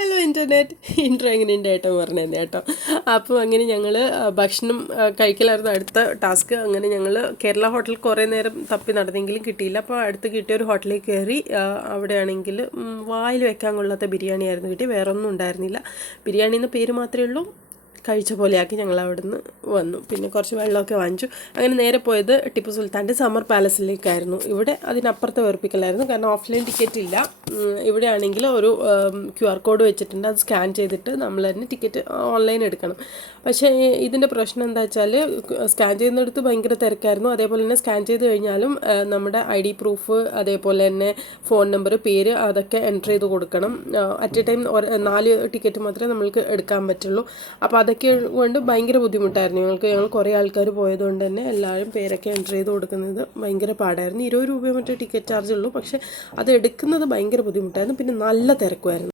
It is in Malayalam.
ഹലോ ഇൻ്റർനെറ്റ് ഇൻട്രോ എങ്ങനെയുണ്ട് ഏട്ടൻ പറഞ്ഞത് കേട്ടോ. അപ്പോൾ അങ്ങനെ ഞങ്ങൾ ഭക്ഷണം കഴിക്കലായിരുന്നു അടുത്ത ടാസ്ക്. അങ്ങനെ ഞങ്ങൾ കേരള ഹോട്ടൽ കുറേ നേരം തപ്പി നടന്നെങ്കിലും കിട്ടിയില്ല. അപ്പോൾ അടുത്ത് കിട്ടിയ ഒരു ഹോട്ടലിൽ കയറി. അവിടെയാണെങ്കിൽ വായിൽ വെക്കാൻ കൊള്ളാത്ത ബിരിയാണി ആയിരുന്നു കിട്ടി, വേറെ ഒന്നും ഉണ്ടായിരുന്നില്ല. ബിരിയാണി എന്ന പേര് മാത്രമേ ഉള്ളൂ. കഴിച്ച പോലെയാക്കി ഞങ്ങൾ അവിടെ നിന്ന് വന്നു. പിന്നെ കുറച്ച് വെള്ളമൊക്കെ വാങ്ങിച്ചു. അങ്ങനെ നേരെ പോയത് ടിപ്പു സുൽത്താൻ്റെ സമ്മർ പാലസിലേക്കായിരുന്നു. ഇവിടെ അതിനപ്പുറത്തെ വേർപ്പിക്കലായിരുന്നു, കാരണം ഓഫ്ലൈൻ ടിക്കറ്റ് ഇല്ല. ഇവിടെ ആണെങ്കിൽ ഒരു QR കോഡ് വെച്ചിട്ടുണ്ട്, അത് സ്കാൻ ചെയ്തിട്ട് നമ്മൾ തന്നെ ടിക്കറ്റ് ഓൺലൈൻ എടുക്കണം. പക്ഷേ ഇതിൻ്റെ പ്രശ്നം എന്താ വെച്ചാൽ സ്കാൻ ചെയ്യുന്നിടത്ത് ഭയങ്കര തിരക്കായിരുന്നു. അതേപോലെ തന്നെ സ്കാൻ ചെയ്ത് കഴിഞ്ഞാലും നമ്മുടെ ID പ്രൂഫ്, അതേപോലെ തന്നെ ഫോൺ നമ്പർ, പേര്, അതൊക്കെ എൻ്റർ ചെയ്ത് കൊടുക്കണം. അറ്റ് എ ടൈം 4 ടിക്കറ്റ് മാത്രമേ നമ്മൾക്ക് എടുക്കാൻ പറ്റുള്ളൂ. അപ്പോൾ അതൊക്കെ കൊണ്ട് ഭയങ്കര ബുദ്ധിമുട്ടായിരുന്നു ഞങ്ങൾ കുറേ ആൾക്കാർ പോയതുകൊണ്ട് തന്നെ എല്ലാവരും പേരൊക്കെ എൻ്റർ ചെയ്ത് കൊടുക്കുന്നത് ഭയങ്കര പാടായിരുന്നു. 20 രൂപ മറ്റേ ടിക്കറ്റ് ചാർജ് ഉള്ളൂ, പക്ഷേ അത് എടുക്കുന്നത് ഭയങ്കര ബുദ്ധിമുട്ടായിരുന്നു. പിന്നെ നല്ല തിരക്കുമായിരുന്നു.